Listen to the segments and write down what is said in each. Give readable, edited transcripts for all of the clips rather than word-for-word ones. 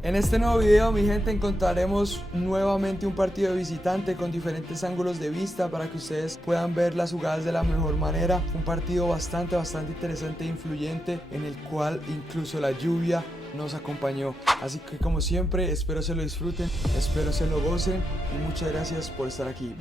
En este nuevo video, mi gente, encontraremos nuevamente un partido de visitante con diferentes ángulos de vista para que ustedes puedan ver las jugadas de la mejor manera. Un partido bastante interesante e influyente en el cual incluso la lluvia nos acompañó. Así que como siempre, espero se lo disfruten, espero se lo gocen y muchas gracias por estar aquí.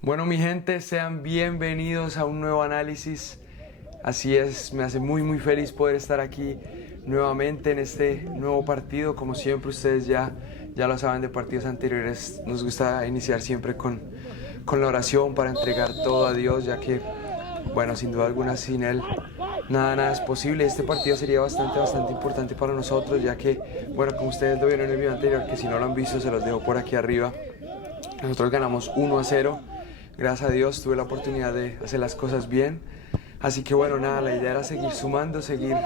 Bueno, mi gente, sean bienvenidos a un nuevo análisis. Así es, me hace muy feliz poder estar aquí nuevamente en este nuevo partido. Como siempre, ustedes ya lo saben de partidos anteriores, nos gusta iniciar siempre con la oración para entregar todo a Dios, ya que, bueno, sin duda alguna sin Él nada es posible. Este partido sería bastante importante para nosotros, ya que, bueno, como ustedes lo vieron en el video anterior, que si no lo han visto se los dejo por aquí arriba, nosotros ganamos 1-0, gracias a Dios tuve la oportunidad de hacer las cosas bien. Así que bueno, nada, la idea era seguir sumando, seguir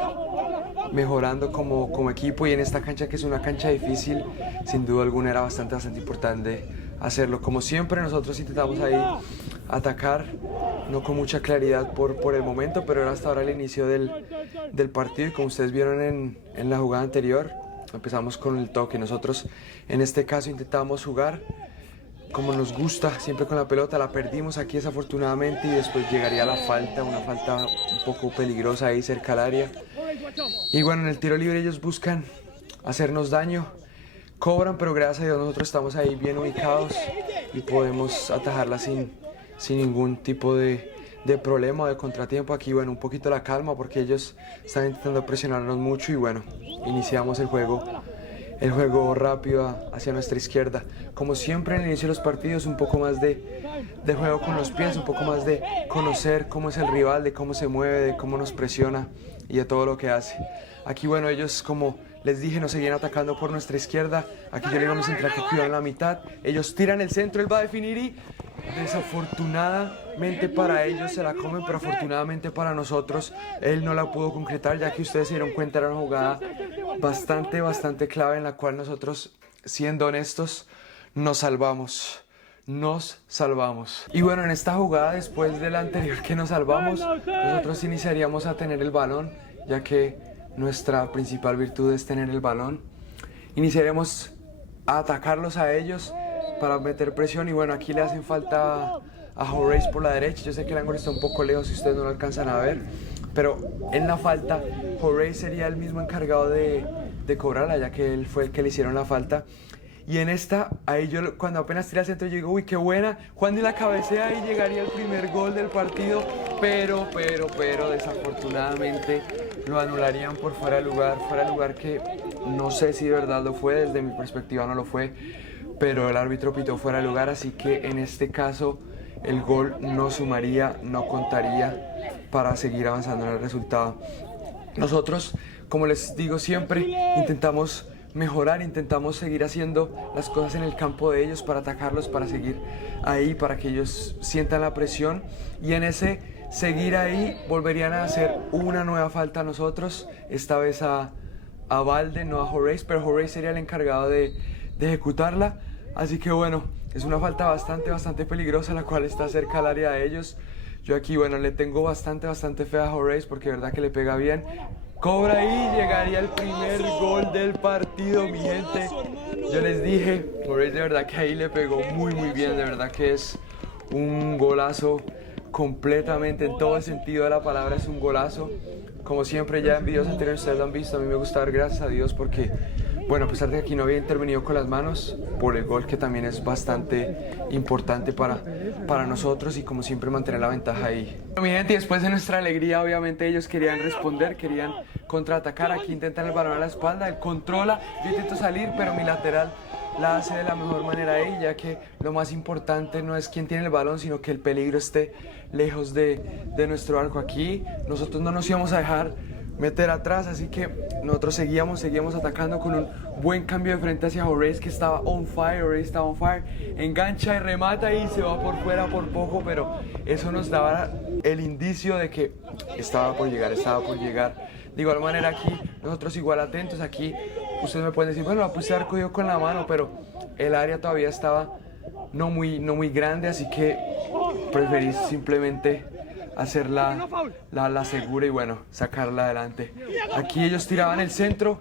mejorando como equipo, y en esta cancha, que es una cancha difícil, sin duda alguna era bastante importante hacerlo. Como siempre, nosotros intentamos ahí atacar, no con mucha claridad por el momento, pero era hasta ahora el inicio del partido, y como ustedes vieron en la jugada anterior, empezamos con el toque. Nosotros en este caso intentábamos jugar como nos gusta, siempre con la pelota. La perdimos aquí desafortunadamente y después llegaría la falta, una falta un poco peligrosa ahí cerca al área. Y bueno, en el tiro libre ellos buscan hacernos daño, cobran, pero gracias a Dios nosotros estamos ahí bien ubicados y podemos atajarla sin ningún tipo de problema o de contratiempo. Aquí, bueno, un poquito la calma porque ellos están intentando presionarnos mucho y bueno, iniciamos el juego rápido hacia nuestra izquierda. Como siempre en el inicio de los partidos, un poco más de juego con los pies, un poco más de conocer cómo es el rival, de cómo se mueve, de cómo nos presiona y de todo lo que hace. Aquí, bueno, ellos, como les dije, nos seguían atacando por nuestra izquierda. Aquí yo le íbamos a entrar, que cuidaron la mitad. Ellos tiran el centro, él va a definir y desafortunadamente para ellos se la comen, pero afortunadamente para nosotros él no la pudo concretar, ya que ustedes se dieron cuenta era una jugada bastante clave en la cual nosotros, siendo honestos, nos salvamos. Y bueno, en esta jugada, después de la anterior que nos salvamos, nosotros iniciaríamos a tener el balón, ya que nuestra principal virtud es tener el balón. Iniciaremos a atacarlos a ellos para meter presión, y bueno, aquí le hacen falta a Horace por la derecha. Yo sé que el ángulo está un poco lejos si ustedes no lo alcanzan a ver, pero en la falta Horace sería el mismo encargado de cobrarla, ya que él fue el que le hicieron la falta. Y en esta, ahí yo cuando apenas tiré al centro, yo digo, uy, qué buena, Juan de la cabecea y llegaría el primer gol del partido, pero desafortunadamente lo anularían por fuera de lugar, que no sé si de verdad lo fue, desde mi perspectiva no lo fue, pero el árbitro pitó fuera de lugar, así que en este caso el gol no sumaría, no contaría para seguir avanzando en el resultado. Nosotros, como les digo siempre, intentamos mejorar, intentamos seguir haciendo las cosas en el campo de ellos para atacarlos, para seguir ahí, para que ellos sientan la presión, y en ese seguir ahí volverían a hacer una nueva falta a nosotros, esta vez a Valde, no a Horace, pero Horace sería el encargado de ejecutarla. Así que bueno, es una falta bastante peligrosa, la cual está cerca al área de ellos. Yo aquí, bueno, le tengo bastante fe a Horace porque de verdad que le pega bien. Cobra ahí, llegaría el primer gol del partido, mi gente. Yo les dije, Horace de verdad que ahí le pegó muy bien, de verdad que es un golazo completamente, en todo el sentido de la palabra es un golazo. Como siempre, ya en videos anteriores ustedes lo han visto, a mí me gusta dar gracias a Dios porque, bueno, a pesar de que aquí no había intervenido con las manos, por el gol, que también es bastante importante para nosotros, y como siempre mantener la ventaja ahí. Bueno, mi gente, y después de nuestra alegría, obviamente ellos querían responder, querían contraatacar. Aquí intentan el balón a la espalda, él controla, yo intento salir, pero mi lateral la hace de la mejor manera ahí, ya que lo más importante no es quién tiene el balón, sino que el peligro esté lejos de nuestro arco. Aquí nosotros no nos íbamos a dejar meter atrás, así que nosotros seguíamos atacando con un buen cambio de frente hacia Horace, que estaba on fire. Horace estaba on fire, engancha y remata y se va por fuera por poco, pero eso nos daba el indicio de que estaba por llegar. De igual manera aquí, nosotros igual atentos. Aquí ustedes me pueden decir, bueno, la puse arco yo con la mano, pero el área todavía estaba no muy grande, así que preferí simplemente hacer la segura y bueno, sacarla adelante. Aquí ellos tiraban el centro,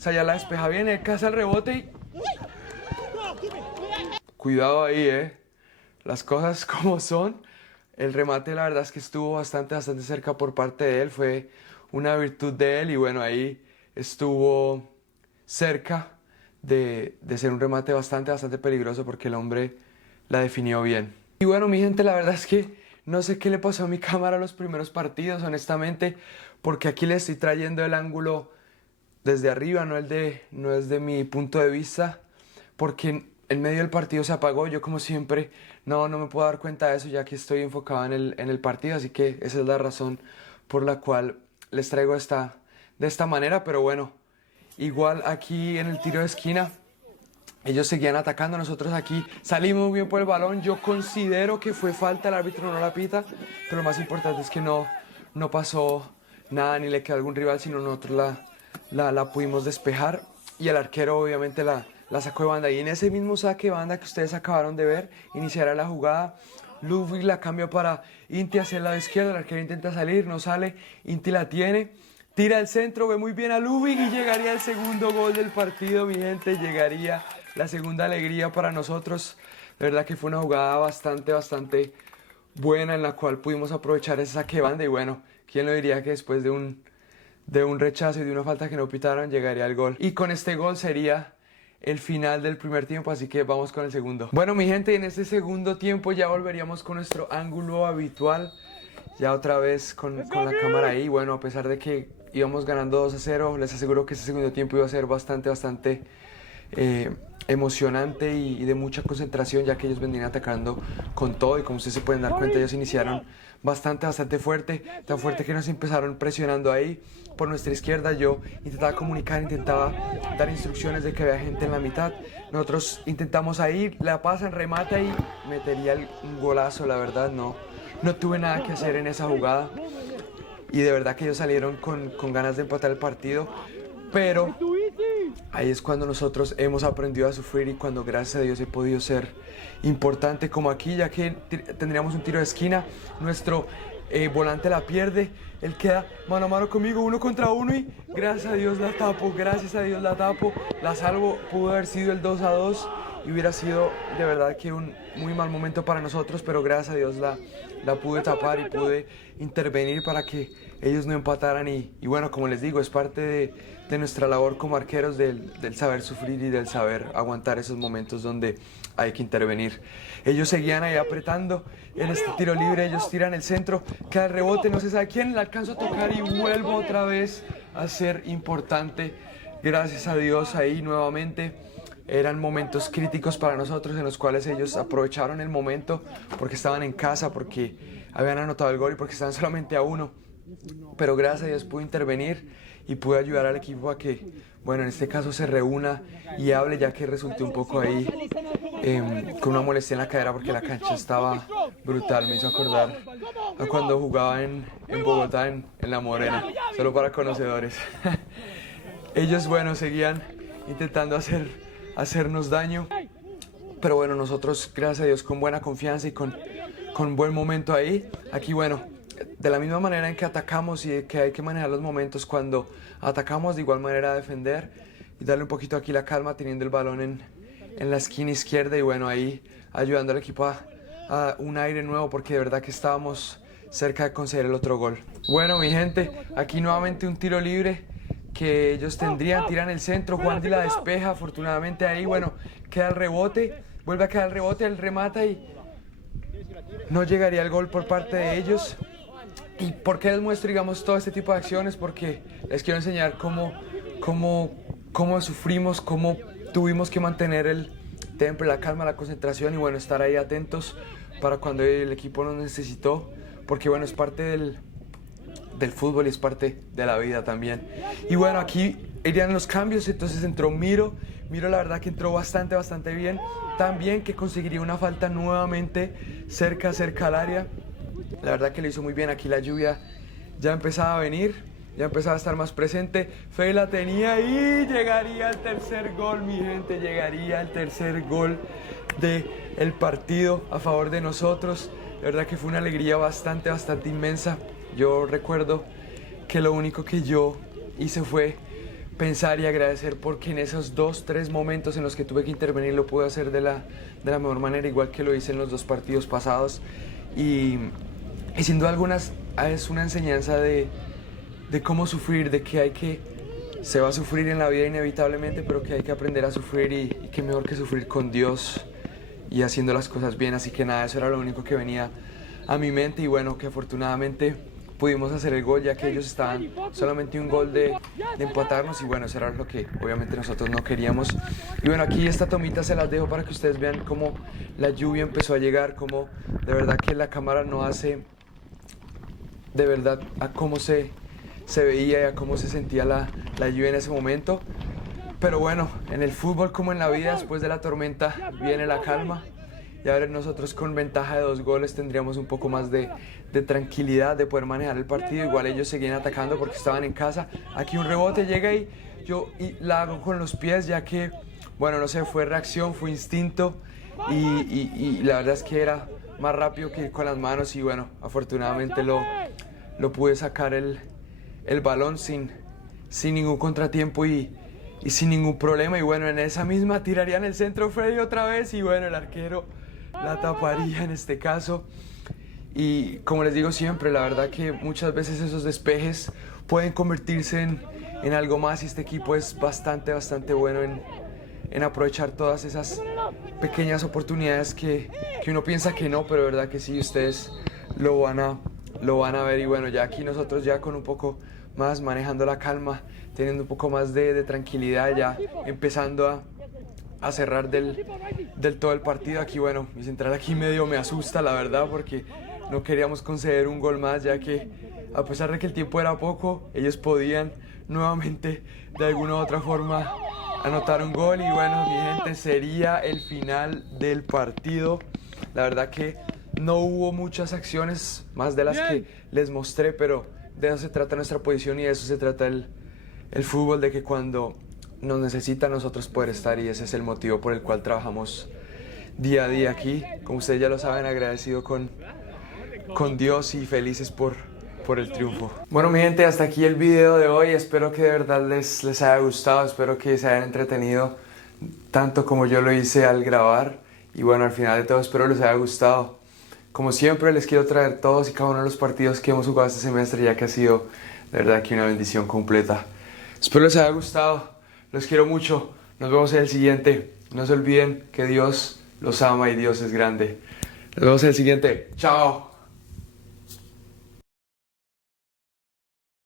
Sayá la despeja bien, él caza el rebote y... Cuidado ahí, las cosas como son. El remate la verdad es que estuvo bastante cerca por parte de él, fue una virtud de él y bueno, ahí estuvo cerca de ser un remate bastante peligroso porque el hombre la definió bien. Y bueno, mi gente, la verdad es que no sé qué le pasó a mi cámara a los primeros partidos, honestamente, porque aquí le estoy trayendo el ángulo desde arriba, no es de mi punto de vista, porque en medio del partido se apagó. Yo como siempre no me puedo dar cuenta de eso ya que estoy enfocado en el partido, así que esa es la razón por la cual les traigo de esta manera. Pero bueno, igual aquí en el tiro de esquina ellos seguían atacando, nosotros aquí salimos muy bien por el balón. Yo considero que fue falta, el árbitro no la pita, pero lo más importante es que no pasó nada ni le quedó algún rival, sino nosotros la pudimos despejar y el arquero obviamente la sacó de banda. Y en ese mismo saque de banda que ustedes acabaron de ver, iniciará la jugada. Ludwig la cambia para Inti hacia el lado izquierdo, el arquero intenta salir, no sale, Inti la tiene, tira el centro, ve muy bien a Ludwig y llegaría el segundo gol del partido, mi gente, llegaría la segunda alegría para nosotros. De verdad que fue una jugada bastante buena en la cual pudimos aprovechar ese saque de banda y bueno, ¿quién lo diría que después de un rechazo y de una falta que no pitaron llegaría el gol? Y con este gol sería el final del primer tiempo, así que vamos con el segundo. Bueno, mi gente, en este segundo tiempo ya volveríamos con nuestro ángulo habitual, ya otra vez con la cámara ahí. Bueno, a pesar de que íbamos ganando 2-0, les aseguro que este segundo tiempo iba a ser bastante emocionante y de mucha concentración, ya que ellos venían atacando con todo y como ustedes se pueden dar cuenta, ellos iniciaron bastante fuerte, tan fuerte que nos empezaron presionando ahí por nuestra izquierda. Yo intentaba comunicar, intentaba dar instrucciones de que había gente en la mitad, nosotros intentamos ahí, la pasan, remata y metería un golazo. La verdad no tuve nada que hacer en esa jugada y de verdad que ellos salieron con ganas de empatar el partido, pero ahí es cuando nosotros hemos aprendido a sufrir y cuando gracias a Dios he podido ser importante como aquí, ya que tendríamos un tiro de esquina, nuestro volante la pierde, él queda mano a mano conmigo, 1 contra 1 y gracias a Dios la tapo, la salvo. Pudo haber sido el 2-2 y hubiera sido de verdad que un muy mal momento para nosotros, pero gracias a Dios la pude tapar y pude intervenir para que ellos no empataran y bueno, como les digo, es parte de nuestra labor como arqueros del saber sufrir y del saber aguantar esos momentos donde hay que intervenir. Ellos seguían ahí apretando en este tiro libre, ellos tiran el centro, queda el rebote, no se sabe quién, la alcanzo a tocar y vuelvo otra vez a ser importante. Gracias a Dios ahí nuevamente. Eran momentos críticos para nosotros en los cuales ellos aprovecharon el momento porque estaban en casa, porque habían anotado el gol y porque estaban solamente a 1. Pero gracias a Dios pude intervenir y pude ayudar al equipo a que, bueno, en este caso se reúna y hable, ya que resulté un poco ahí con una molestia en la cadera porque la cancha estaba brutal. Me hizo acordar a cuando jugaba en Bogotá, en La Morena, solo para conocedores. Ellos, bueno, seguían intentando hacernos daño, pero bueno, nosotros, gracias a Dios, con buena confianza y con buen momento ahí. Aquí, bueno, de la misma manera en que atacamos y que hay que manejar los momentos cuando atacamos, de igual manera defender y darle un poquito aquí la calma teniendo el balón en la esquina izquierda y bueno, ahí ayudando al equipo a un aire nuevo, porque de verdad que estábamos cerca de conseguir el otro gol. Bueno, mi gente, aquí nuevamente un tiro libre que ellos tendrían, tiran el centro, Juan Di la despeja, afortunadamente ahí, bueno, queda el rebote, vuelve a quedar el rebote, él remata y no llegaría el gol por parte de ellos. ¿Y por qué les muestro, digamos, todo este tipo de acciones? Porque les quiero enseñar cómo sufrimos, cómo tuvimos que mantener el temple, la calma, la concentración y bueno, estar ahí atentos para cuando el equipo nos necesitó, porque bueno, es parte del fútbol y es parte de la vida también. Y bueno, aquí irían los cambios, entonces entró Miro, la verdad que entró bastante bien, también que conseguiría una falta nuevamente cerca al área. La verdad que lo hizo muy bien. Aquí la lluvia ya empezaba a venir, ya empezaba a estar más presente. Fede la tenía y llegaría el tercer gol, mi gente. Llegaría el tercer gol del partido a favor de nosotros. La verdad que fue una alegría bastante inmensa. Yo recuerdo que lo único que yo hice fue pensar y agradecer porque en esos 2-3 momentos en los que tuve que intervenir lo pude hacer de la mejor manera, igual que lo hice en los 2 partidos pasados. Y sin duda alguna es una enseñanza de cómo sufrir, de que se va a sufrir en la vida inevitablemente, pero que hay que aprender a sufrir y que mejor que sufrir con Dios y haciendo las cosas bien. Así que nada, eso era lo único que venía a mi mente y bueno, que afortunadamente pudimos hacer el gol, ya que ellos estaban solamente un gol de empatarnos y bueno, eso era lo que obviamente nosotros no queríamos. Y bueno, aquí esta tomita se las dejo para que ustedes vean cómo la lluvia empezó a llegar, cómo de verdad que la cámara no hace de verdad a cómo se veía y a cómo se sentía la lluvia en ese momento. Pero bueno, en el fútbol como en la vida, después de la tormenta viene la calma. Y ahora nosotros con ventaja de 2 goles tendríamos un poco más de tranquilidad, de poder manejar el partido. Igual ellos seguían atacando porque estaban en casa. Aquí un rebote llega y yo la hago con los pies, ya que, bueno, no sé, fue reacción, fue instinto. Y la verdad es que era más rápido que con las manos. Y bueno, afortunadamente lo pude sacar el balón sin ningún contratiempo y sin ningún problema. Y bueno, en esa misma tiraría en el centro Freddy otra vez y bueno, el arquero la taparía en este caso. Y como les digo siempre, la verdad que muchas veces esos despejes pueden convertirse en algo más y este equipo es bastante bueno en aprovechar todas esas pequeñas oportunidades que uno piensa que no, pero de verdad que sí, ustedes lo van a ver. Y bueno, ya aquí nosotros ya con un poco más manejando la calma, teniendo un poco más de tranquilidad, ya empezando a cerrar del todo el partido. Aquí bueno, mi central aquí medio me asusta la verdad porque no queríamos conceder un gol más, ya que a pesar de que el tiempo era poco, ellos podían nuevamente de alguna u otra forma anotar un gol. Y bueno, mi gente, sería el final del partido. La verdad que no hubo muchas acciones más de las que les mostré, pero de eso se trata nuestra posición y de eso se trata el fútbol, de que cuando nos necesita nosotros poder estar, y ese es el motivo por el cual trabajamos día a día aquí. Como ustedes ya lo saben, agradecido con Dios y felices por el triunfo. Bueno mi gente, hasta aquí el video de hoy. Espero que de verdad les haya gustado, espero que se hayan entretenido tanto como yo lo hice al grabar. Y bueno, al final de todo espero les haya gustado. Como siempre les quiero traer todos y cada uno de los partidos que hemos jugado este semestre, ya que ha sido de verdad que una bendición completa. Espero les haya gustado, los quiero mucho, nos vemos en el siguiente. No se olviden que Dios los ama y Dios es grande. Nos vemos en el siguiente, chao.